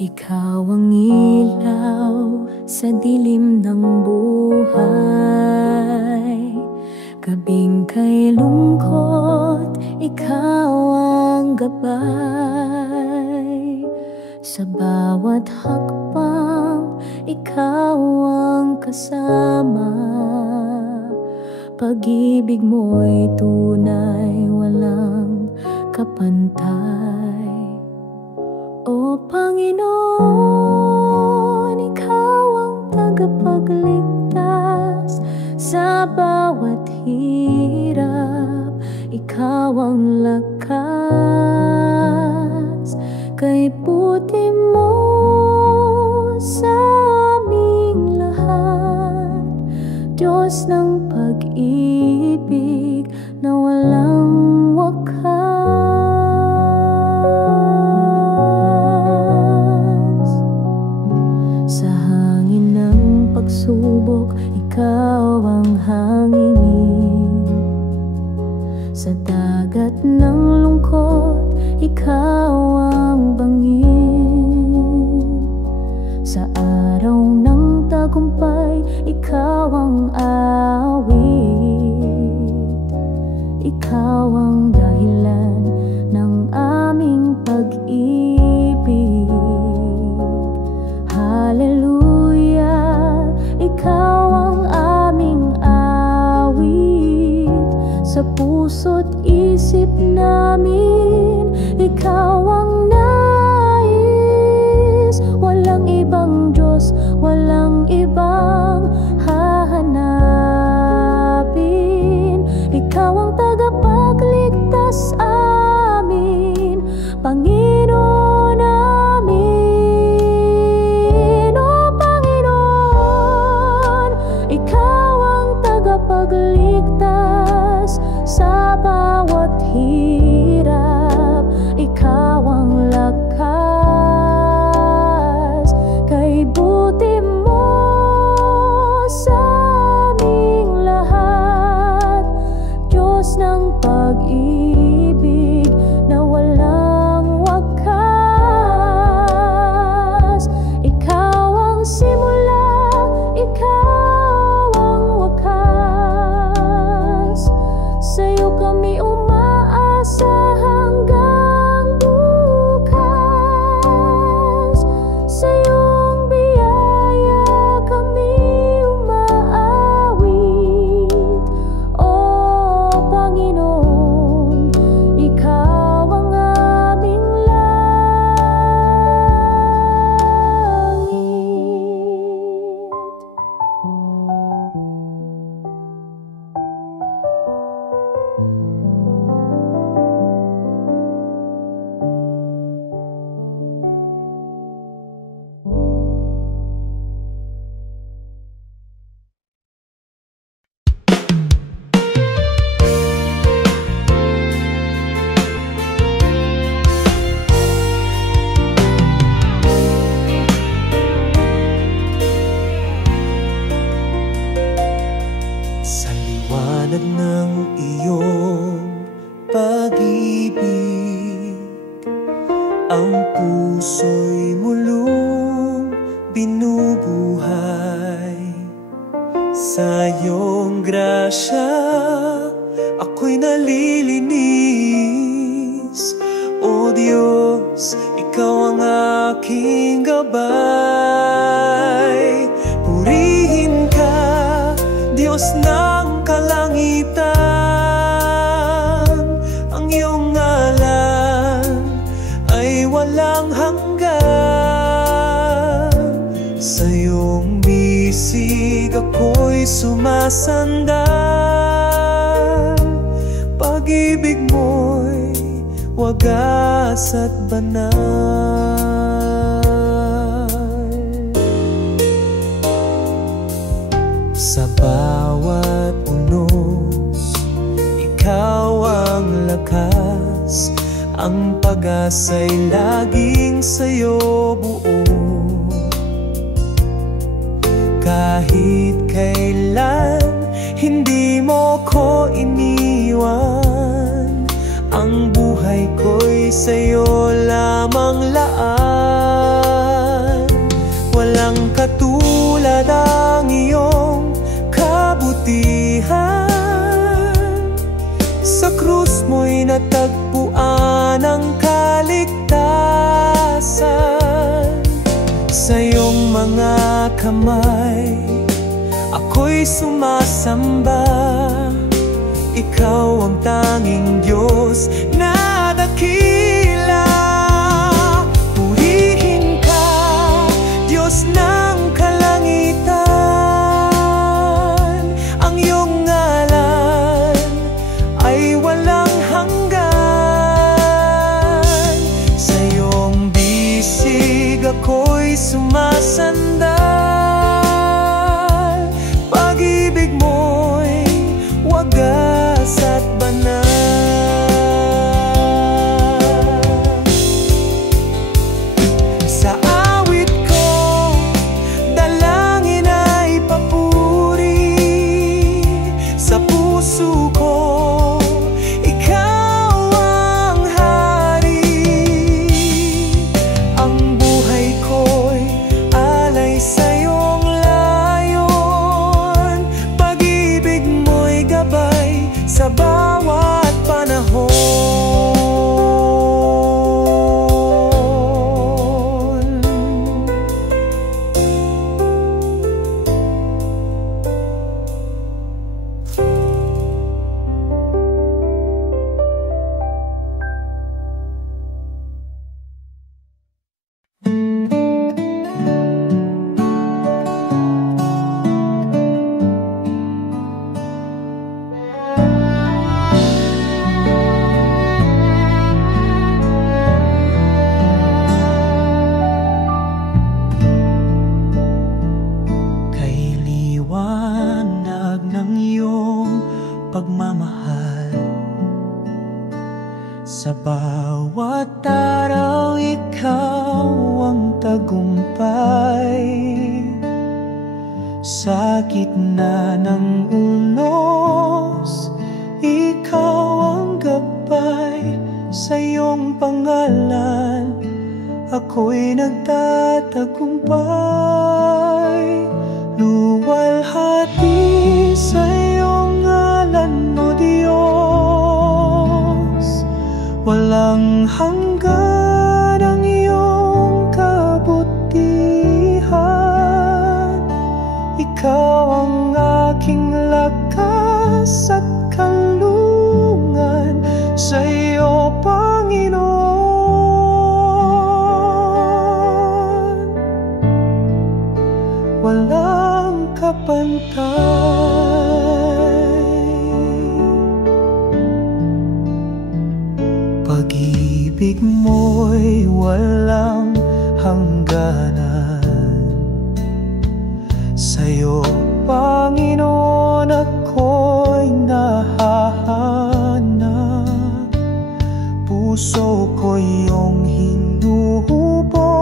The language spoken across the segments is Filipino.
Ikaw ang ilaw sa dilim ng buhay. Gabing kay lungkot, ikaw ang gabay. Sa bawat hakbang, ikaw ang kasama. Pag-ibig mo'y tunay, walang kapantay. O Panginoon, ikaw ang tagapagligtas sa bawat hirap. Ikaw ang lakas kay buti mo sa aming lahat. Diyos ng pag-ibig na walang wakas. Sa hangin ng pagsubok, ikaw ang hangin. Sa dagat ng lungkot, ikaw ang bangin. Sa araw ng tagumpay, ikaw ang awit. Ikaw ang dahilan ng aming pag-ibig. Hallelujah, ikaw ang aming awit. Sa puso't isip namin, ikaw ang nais. Walang ibang Diyos, walang ibang hahanapin. Ikaw ang tagapagligtas amin, Panginoon namin. O Panginoon, ikaw ang tagapagligtas sa bawat hirap. Ikaw ang lakas kay buti mo sa aming lahat. Diyos ng pag-ibig na walang wakas. Ikaw ang simula, ikaw ang wakas. Sa'yo kami umaasa hanggang bukas. Sa iyong biyaya kami umaawit. O Panginoon, ikaw ang aming langit. Sa liwanag ng iyong pag-ibig, ang puso'y mulong binubuhay. Sa iyong grasya, ako'y nalilinis. O Diyos, ikaw ang aking gabay. Purihin ka, Diyos ng kalangitan. Ang iyong ngalan ay walang hanggan. Sa iyong bisig ako'y sumasandal. Pag-ibig mo'y wagas at banal. Sa bawat unos, ikaw ang lakas. Ang pag-asa'y laging sa'yo buo. Kahit kailan, hindi mo ko iniwan. Ang buhay ko'y sa'yo lamang laan. katulad ang iyong kabutihan. Sa krus mo'y natagpuan ang kaligtasan. Sa iyong mga kamay ako'y sumasamba. Ikaw ang tanging Diyos na dakila. Purihin ka, Diyos ng kalangitan. Ang iyong ngalan ay walang hanggan. Sa iyong bisig ako'y sumasandal. Pag-ibig mo'y wagas at banal. Sa awit ko, dalangin ay papuri. Sa puso ko, ikaw ang hari. Ang buhay ko'y alay sa iyong layon. Pag-ibig mo'y gabay sa bawat panahon. Kay liwanag ng iyong pagmamahal, sa bawat araw ikaw ang tagumpay. Sa gitna ng unos, ikaw ang gabay. Sa iyong pangalan ako'y nagtatagumpay. Luwalhati sa iyong ngalan, O Diyos. Walang hanggan ang iyong kabutihan. Ikaw ang aking lakas at kanlungan. Sa iyo, Panginoon, walang kapantay. Pag-ibig mo'y walang hangganan. Sa'yo, Panginoon, ako'y nahahanap. Puso ko iyong hinuhubog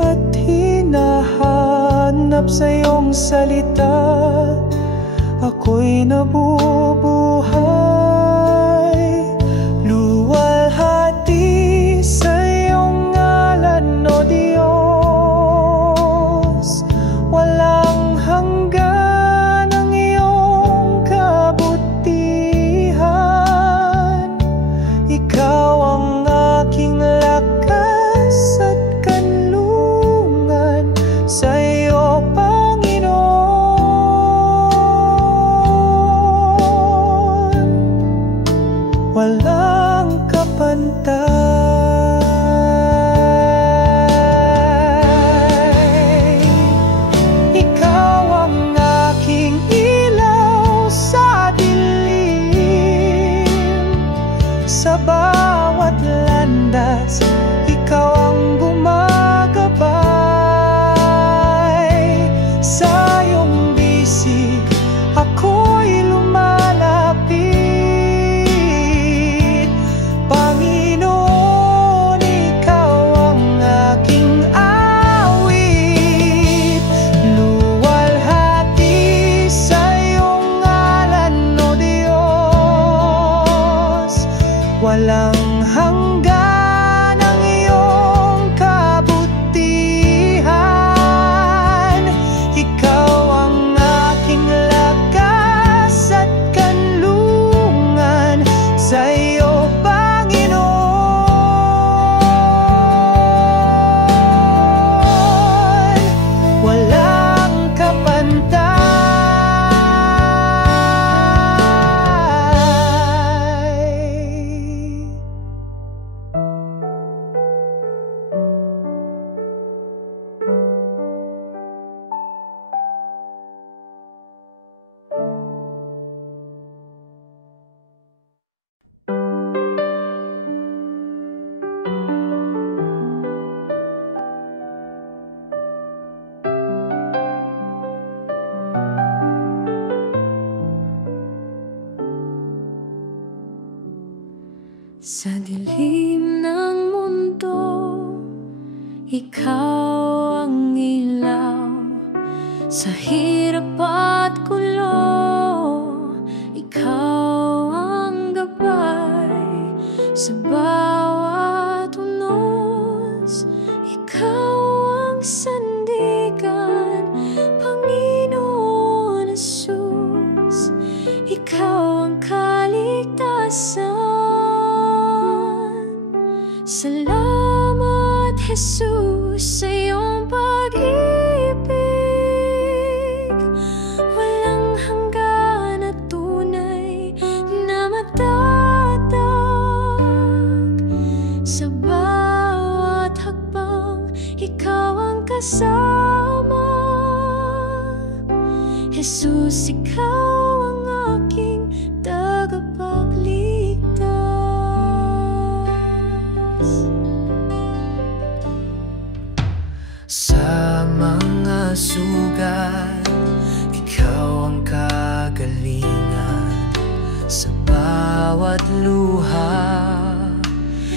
at hinahanap. Sa iyong salita ako'y nabubuhay. Luwalhati sa iyong ngalan, O Diyos. Walang hanggan ang iyong kabutihan. Ikaw ang aking lakas at kanlungan. Sa iyo, Panginoon, Sa dilim ng mundo, ikaw ang ilaw. Sa hirap at gulo, ikaw ang gabay. Sa bawat unos, ikaw ang sandigan. Panginoon Jesus, ikaw ang kaligtasan. Salamat, Jesus, sa iyong pag-ibig. Walang hanggan at tunay na matatag. Sa bawat hakbang, ikaw ang kasama. Jesus, ikaw ang aking tagapagligtas. Sa mga sugat, ikaw ang kagalingan. Sa bawat luha,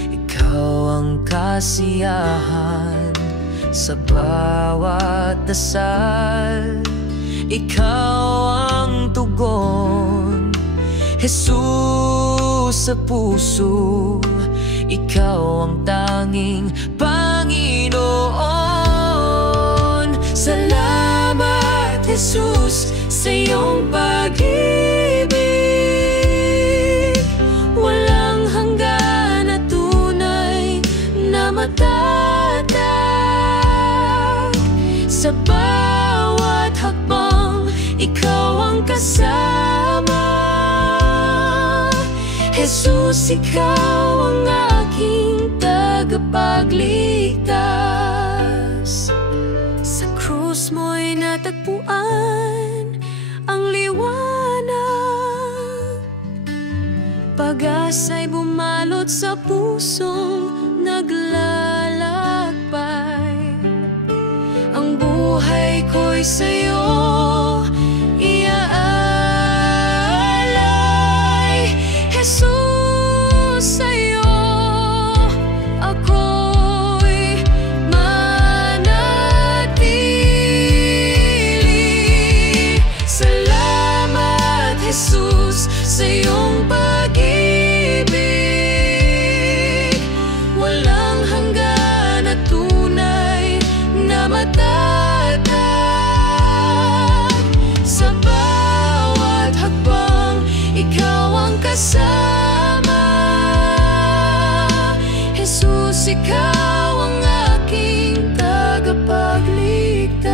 ikaw ang kasiyahan. Sa bawat dasal, ikaw ang tugon. Jesus, sa puso, ikaw ang tanging Panginoon. Salamat, Jesus, sa iyong pag-ibig. Walang hanggan at tunay na matatag. Sa bawat hakbang, ikaw ang kasama. Jesus, ikaw ang aking tagapagligtas. Sa krus mo'y natagpuan ang liwanag. Pag-asa'y bumalot sa pusong naglalakbay. Ang buhay ko'y sa'yo iaalay. Jesus, sa'yo ako'y manatili. Salamat, Jesus, sa iyong pag-ibig. Walang hanggan at tunay na matatag. Sa bawat hakbang, ikaw ang kasama. Jesus, ikaw ang aking tagapagligtas.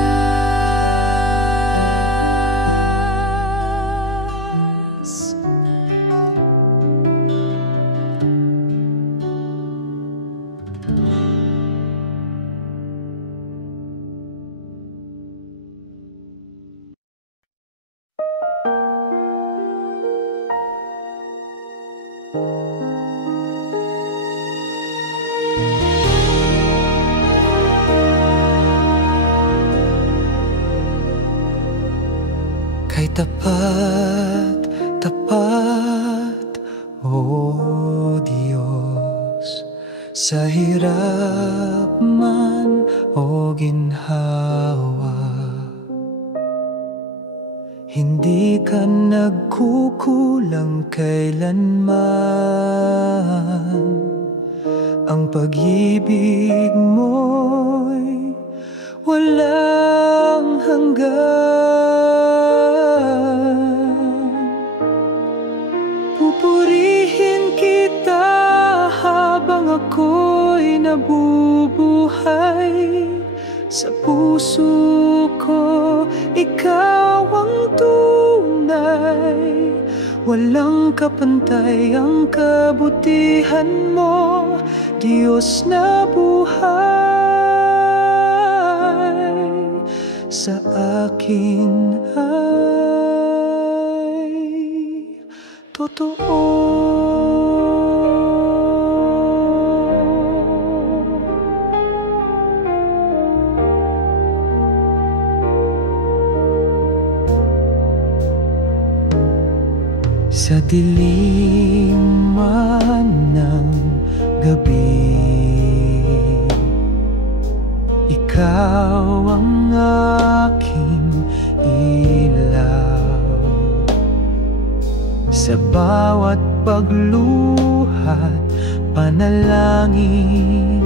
Kay tapat, tapat, O Diyos, sa hirap man o ginhawa. Hindi ka nagkukulang kailanman. Ang pag-ibig mo'y walang hanggan. Pupurihin kita habang ako'y nabubuhay. Sa puso ko, ikaw ang tunay. Walang kapantay ang kabutihan mo, Diyos na buhay. Sa akin ay totoo. Sa dilim man ng gabi. Ikaw ang aking ilaw. Sa bawat pagluhat, panalangin,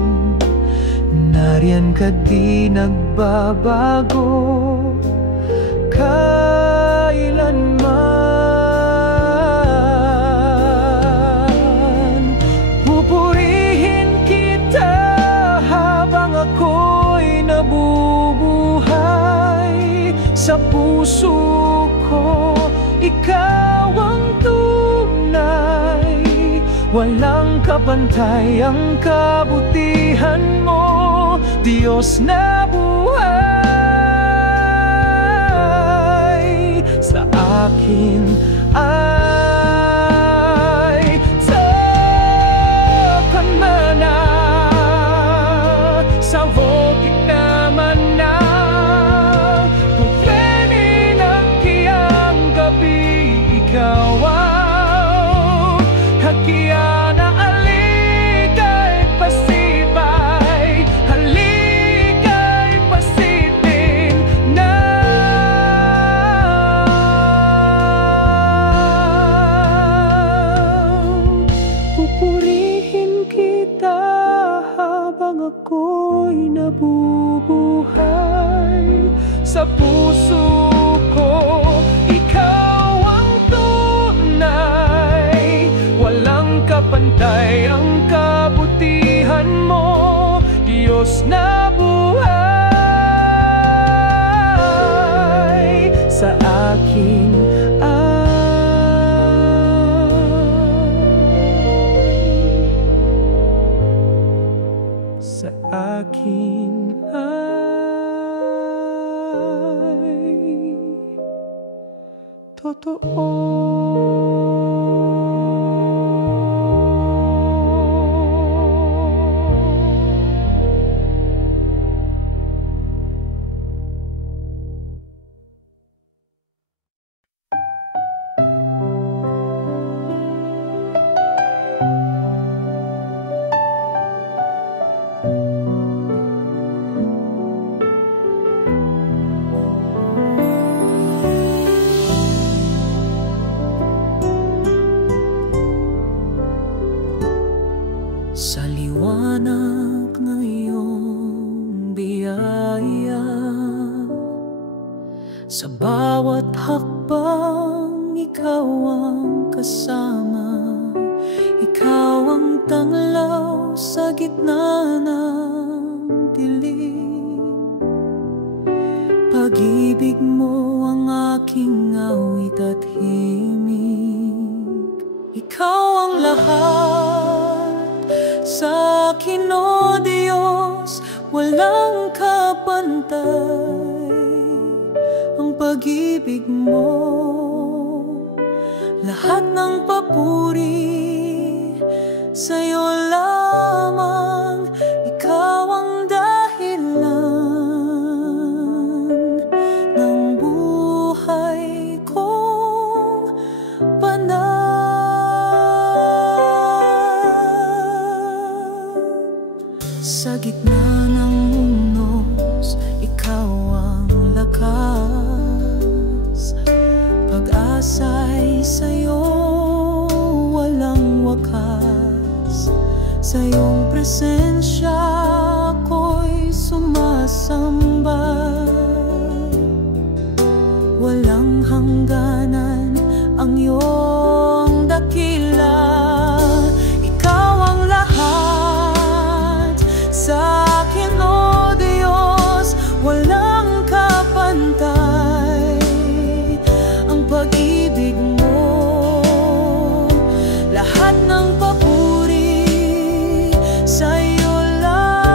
nariyan ka di nagbabago kailanman. Pupurihin kita habang ako'y nabubuhay. Sa puso ko, ikaw ang tunay. Walang kapantay ang kabutihan mo, Diyos na buhay. Sa akin ay takan mana, sa vokit naman na pupeni ng kiyang gabi. Ikaw ang hakian na aligay pasibay, haligay pasitin na. Pupurihin kita habang ako'y nabubuhay. Sa puso ko, ikaw ang tunay. Walang kapantay ang kabutihan mo, Diyos na buhay. Sa akin sa akin ay totoo. Sa liwanag ng iyong biyaya, sa bawat hakbang ikaw ang kasama. Ikaw ang tanglaw sa gitna ng dilim. Pag-ibig mo ang aking awit at himig. Ikaw ang lahat sa akin, o Diyos, walang kapantay ang pag-ibig mo. Lahat ng papuri sa'yo lamang. Ikaw ang dahilan ng buhay kong banal. Sa gitna ng unos, ikaw ang lakas. Pag-asa'y sa'yo walang wakas. Sa iyong presensya ako'y sumasamba. Walang hangganan ang iyong dakila. Ikaw ang lahat sa akin, o Diyos, walang kapantay ang pag-ibig mo. Lahat ng papuri sa'yo lang.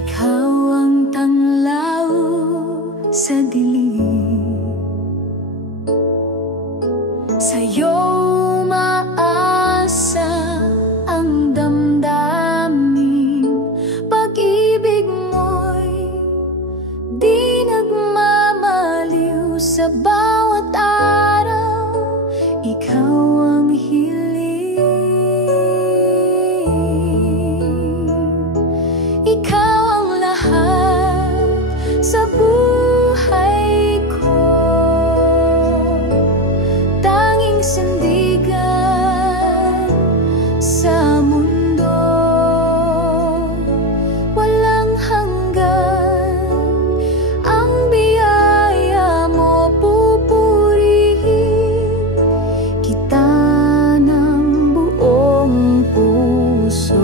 ikaw ang tanglaw sa dilim. Sa'yo umaasa ang damdamin, pag-ibig mo'y di nagmamaliw. Sa bawat araw, ikaw ang hiling. Ikaw ang lahat sa buhay ko, tanging sandigan sa mundo, walang hanggan. Ang biyaya mo pupurihin kita ng buong puso.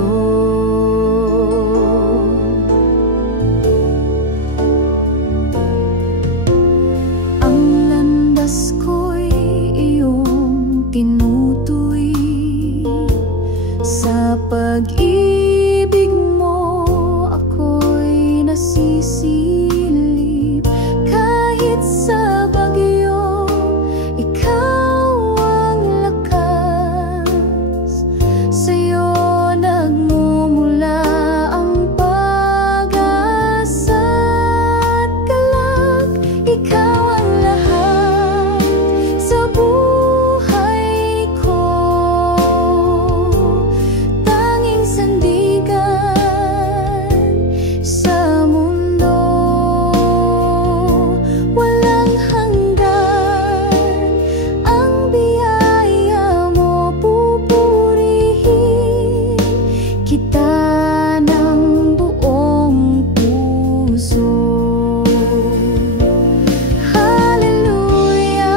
Ang landas ko'y iyong tinutuwi, sa pag-ibig mo ako'y nasisilip. Kahit sa bagyo, ikaw ang lakas. Sa'yo nagmumula ang pag-asa at galak. Ikaw ang lahat sa buhay ko, tanging sandigan sa mundo, walang hanggan. Ang biyaya mo pupurihin kita ng buong puso. Hallelujah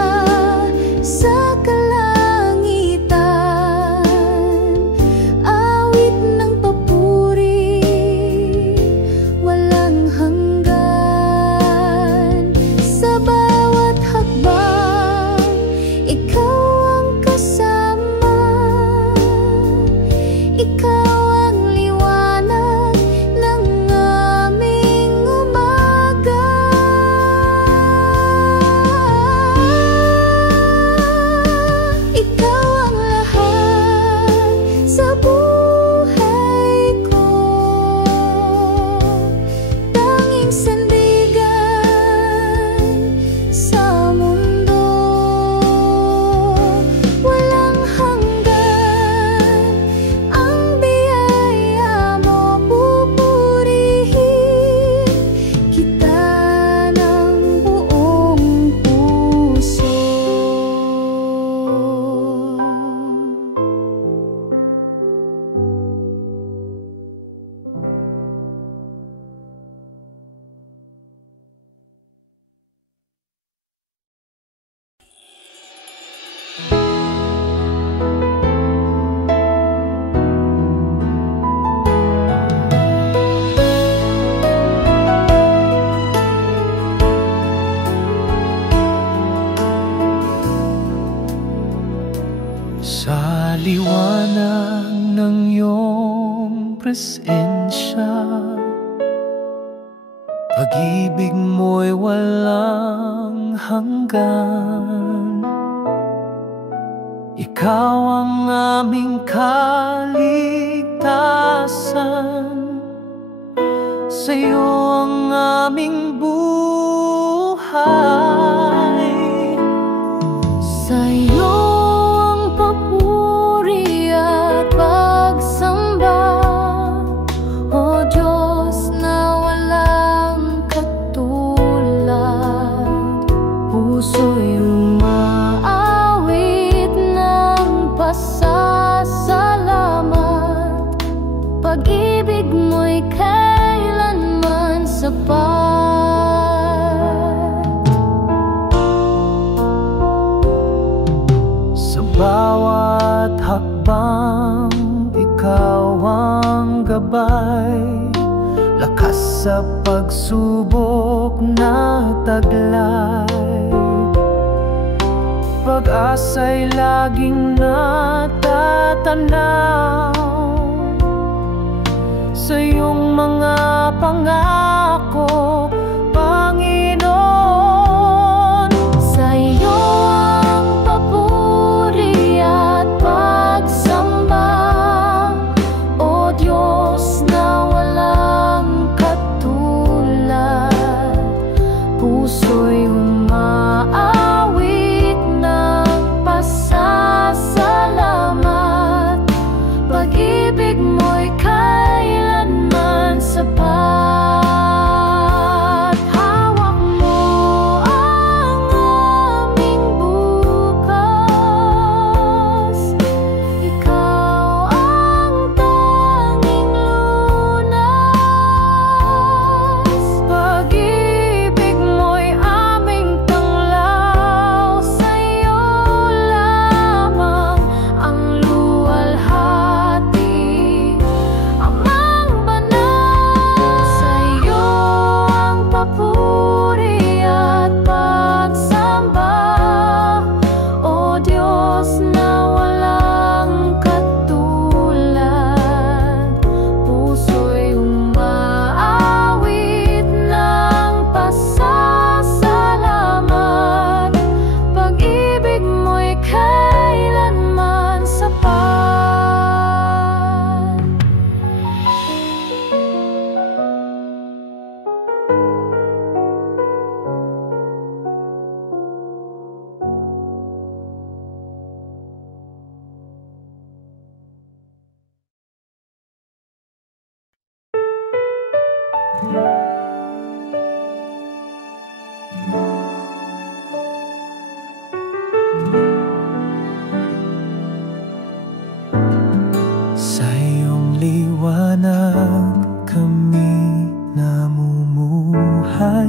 sa kalangitan, awit ng papuri, walang hanggan. Sa bawat hakbang, ikaw ang kasama. Ikaw ang liwanag ng aming umaga. Ikaw ang lahat sa buhay ko, tanging sandigan sa mundo, walang hanggan. Ang biyaya mo pupurihin kita ng buong puso. Sa liwanag ng iyong presensya, pag-ibig mo'y walang hanggan. Ikaw ang aming kaligtasan, sa'yo ang aming buhay. Sa'yo ang papuri at pagsamba, O Diyos na walang katulad. Puso'y umaawit ng pasasalamat, pag-ibig mo'y kailanman sapat. Sa bawat hakbang, ikaw ang gabay, lakas sa pagsubok na taglay. Pag-asa'y laging natatanaw sa iyong mga pangako, Panginoon. Sa iyo ang papuri at pagsamba, O Diyos na walang katulad. Puso'y umaawit ng pasasalamat, pag-ibig mo'y kailanman sapat. Hawak mo ang aming bukas, ikaw ang tanging lunas. Pag-ibig mo'y aming tanglaw, sa iyo lamang ang luwalhati. Amang banal, sa iyo ang papuri at pagsamba, O Diyos na walang katulad. Puso'y umaawit ng pasasalamat, pag-ibig mo'y kailanman sapat. Sa iyong liwanag kami namumuhay,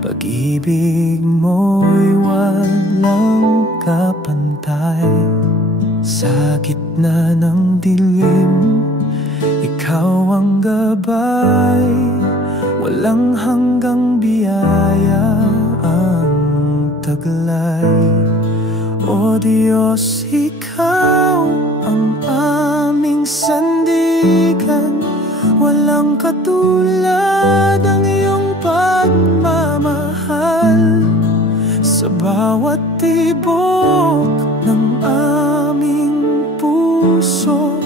pag-ibig mo'y walang kapantay. Sa gitna ng dilim, ikaw ang gabay, walang hanggang biyaya ang taglay. O Diyos, ikaw ang aming sandigan, walang katulad ang iyong pagmamahal. Sa bawat tibok ng aming puso,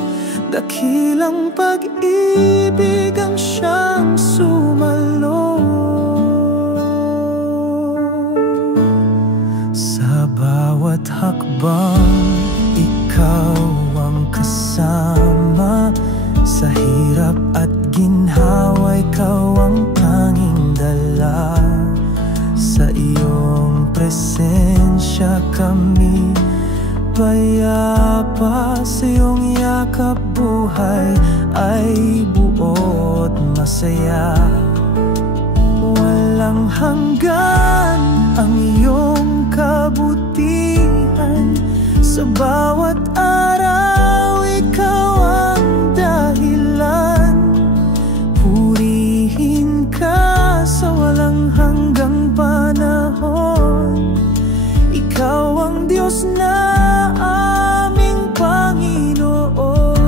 dakilang pag-ibig ang siyang sumalo. Sa bawat hakbang, ikaw ang kasama. Sa hirap at ginhawa, ikaw ang tanging dala. Sa iyong presensya kami payapa, sa iyong yakap buhay ay buot masaya. Walang hanggan ang iyong kabutihan, sa bawat araw ikaw ang dahilan. Purihin ka sa walang hanggang panahon, ikaw ang Diyos na aming Panginoon.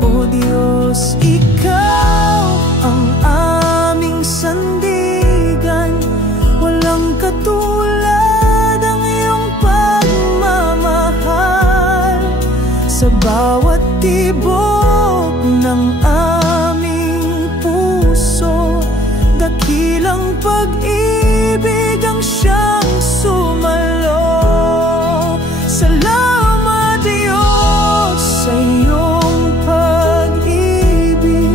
O Diyos, ikaw ang aming sandigan, walang katulad ang iyong pagmamahal. Sa bawat tibok ng aming puso, dakilang pag-ibig ang siyang sumalo. Salamat Diyos sa iyong pag-ibig,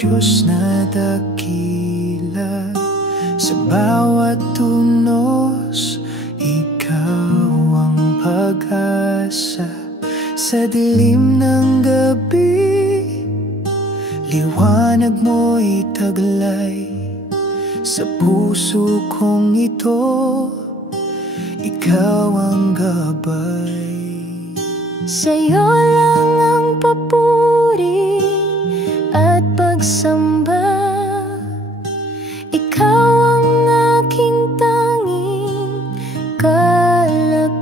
Diyos na dakila. Sa bawat tunos, Ikaw ang pag-asa. Sa dilim ng gabi, liwanag mo'y taglay. Sa puso kong ito, Ikaw ang gabay. Sa'yo lang ang papuri at pagsamba. Ikaw ang aking tanging kalakasan.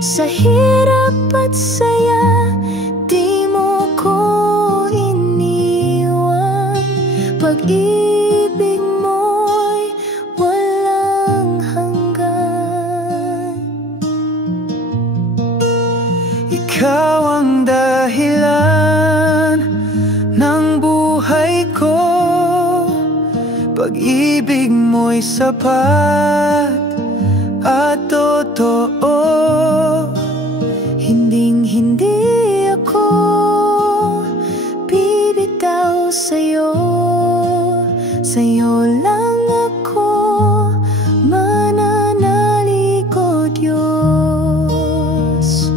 Sa hirap at saya, di mo ko iniwan. Pag-ibig mo'y walang hanggan. Ikaw ang dahilan ng buhay ko. Pag-ibig mo'y sapat at totoo. Hinding-hindi ako bibitaw sa'yo. Sa'yo lang ako mananalig, o Diyos.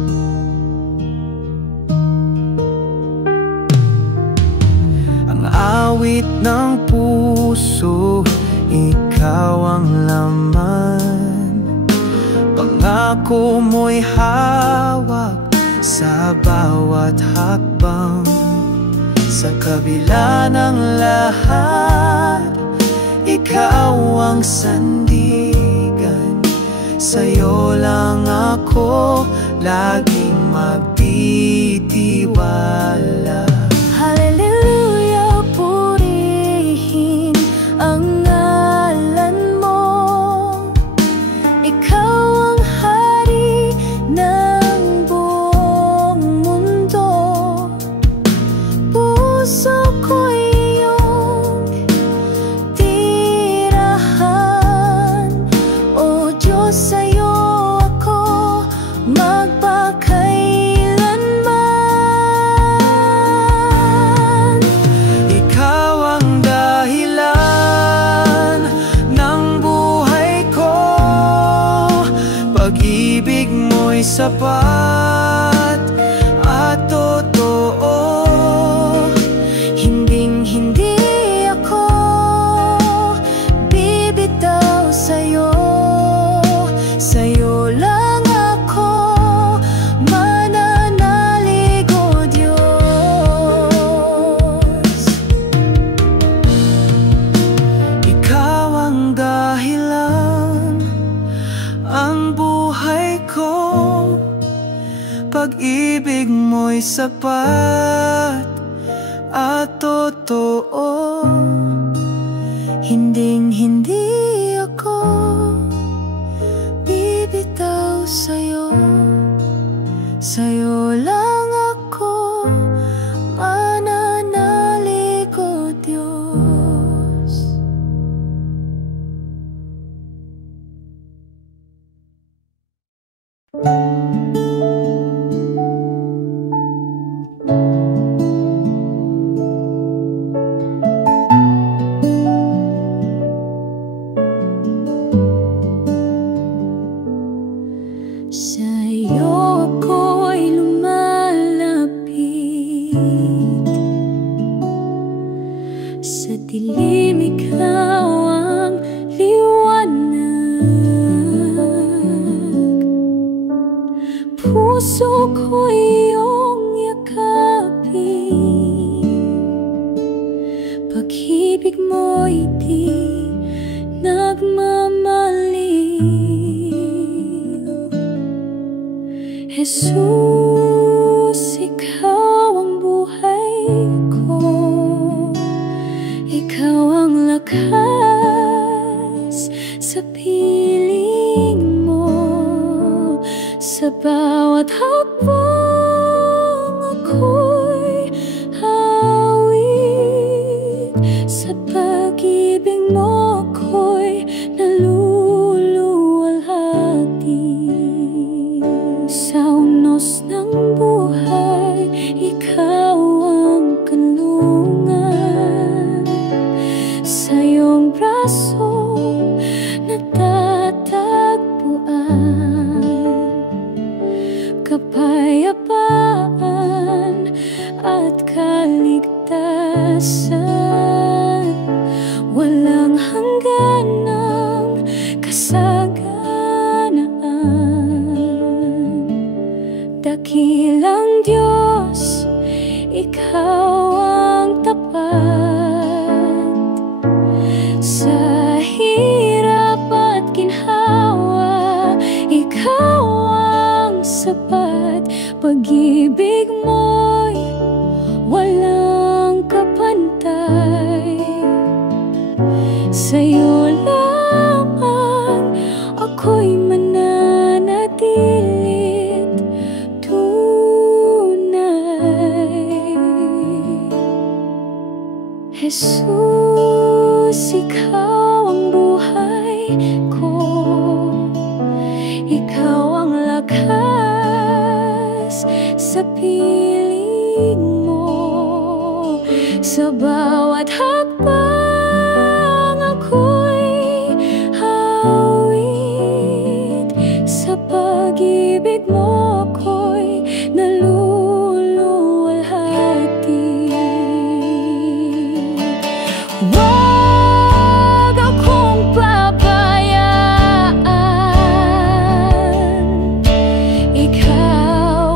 Ang awit ng puso, Ikaw ang laman. Pangako mo'y hawak sa bawat hakbang. Sa kabila ng lahat, Ikaw ang sandigan. Sa'yo lang ako laging magtitiwala. Hallelujah, purihin ang ngalan mo. Ikaw ang hari ng buong mundo. Puso ko'y iyong tirahan. O Diyos, sa'yo ako magpakailanman. Ikaw ang dahilan ng buhay ko. Pag-ibig mo'y sapat at totoo. Hinding-hindi ako bibitaw sa'yo. Sa'yo lang ako mananalig, o Diyos. Ikaw ang dahilan, ang buhay ko. Pag-ibig mo'y sapat at totoo. Hinding-hindi ako bibitaw sa'yo. Sa'yo lang ako mananalig, o Diyos. Sa'yo ako'y lumalapit. Sa dilim ikaw ang liwanag. Puso ko iyong yakapin. Pag-ibig mo'y di nagmamaliw. Jesus, ikaw ang buhay ko. Ikaw ang lakas sa piling mo. Sa bawat hakbang ako'y hawit. Sa pag-ibig mo ako'y naluluwalhati. Sa unos ng kalikasan, walang hangganang kasaganaan. Dakilang Diyos, Ikaw ang tapat. Sa hirap at ginhawa, Ikaw ang sapat. Pag-ibig mo'y walang kapantay. Sa'yo lamang ako'y mananatilit tunay. Jesus, Ikaw ang buhay ko, Ikaw ang lakas sa piling mo. Sa bawat hakbang ako'y hawit, sa pag-ibig mo ako'y naluluwalhati. Huwag akong pabayaan, Ikaw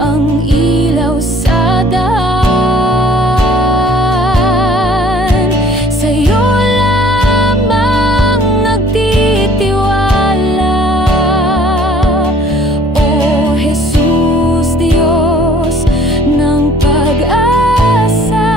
ang ilaw sa daan. Sa'yo lamang nagtitiwala, O Jesus, Diyos ng pag-asa.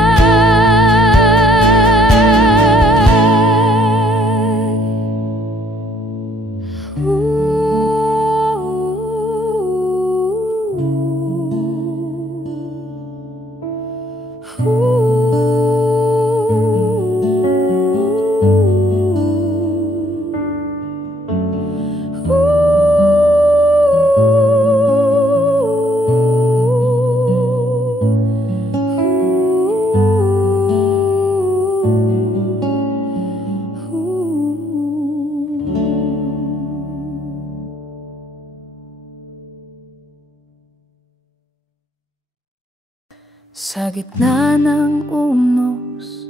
Sa gitna ng unos,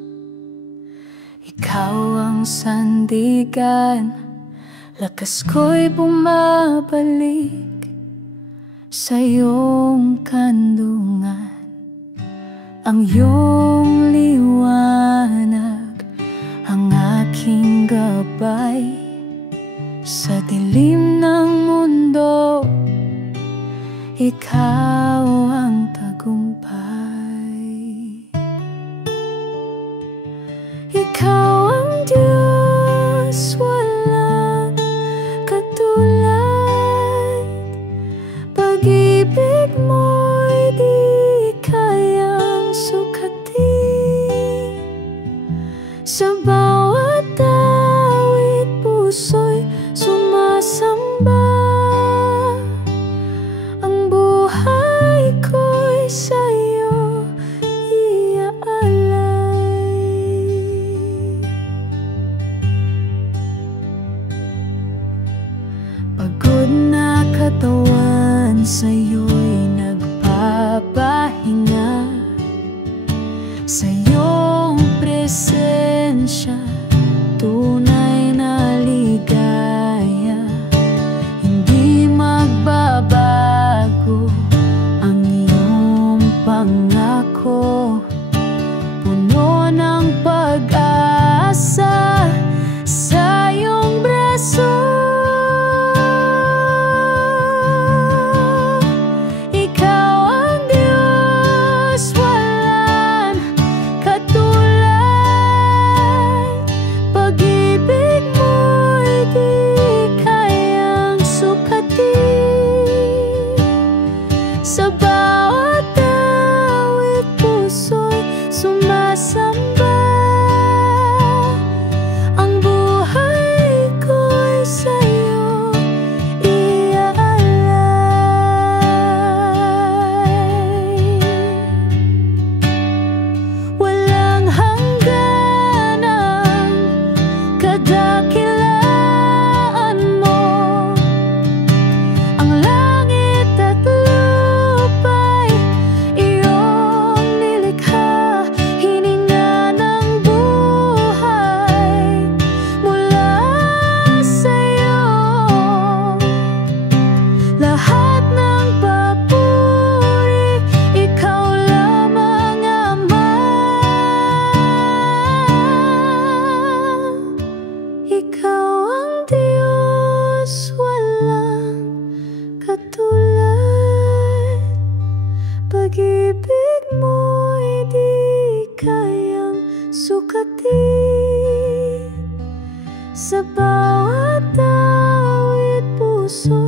Ikaw ang sandigan. Lakas ko'y bumabalik sa iyong kandungan. Ang iyong liwanag ang aking gabay. Sa dilim ng mundo, Ikaw ang tagumpay. Ikaw ang Diyos, walang katulad. Pag-ibig mo'y di kayang sukatin. Sa bawat awit puso'y sumasamba. Ang buhay ko'y sa'yo iaalay. Pagod na katawan sa'yo'y nagpapahinga. Sa iyong presensya, tunay na ligaya. Hindi magbabago ang iyong pangako. Puno ng pag-asa sa iyong braso. Ikaw ang Diyos, walang katulad. sukatin sa bawat awit puso.